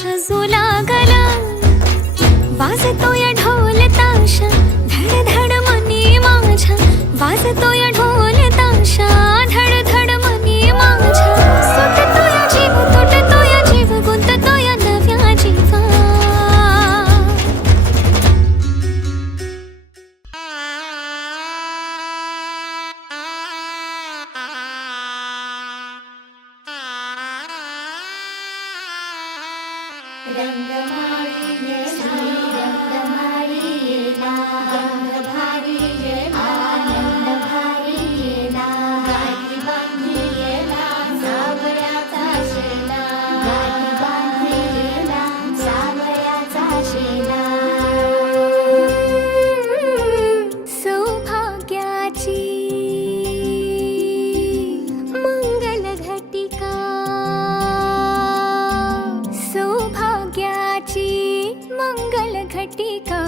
सजू लागला वाजतोय ढोल ताशा, धड धड मनी माझ्या वाजतोय ढोल ताशा, धड धड मनी माझ्या. सुटतोय जीव तुटतोय जीव गुंततोय नव्या जीवा. रंगमाळी येला, रंगमाळी येला, रंगभारी येला, आनंदभारी येला, गाठी बांधी येला, सावळ्याचा शेला, गाठी बांधी येला, सावळ्याचा शेला. सौभाग्याची मंगल घटिका, सौभाग्याची मंगल घटिका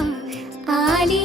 आली.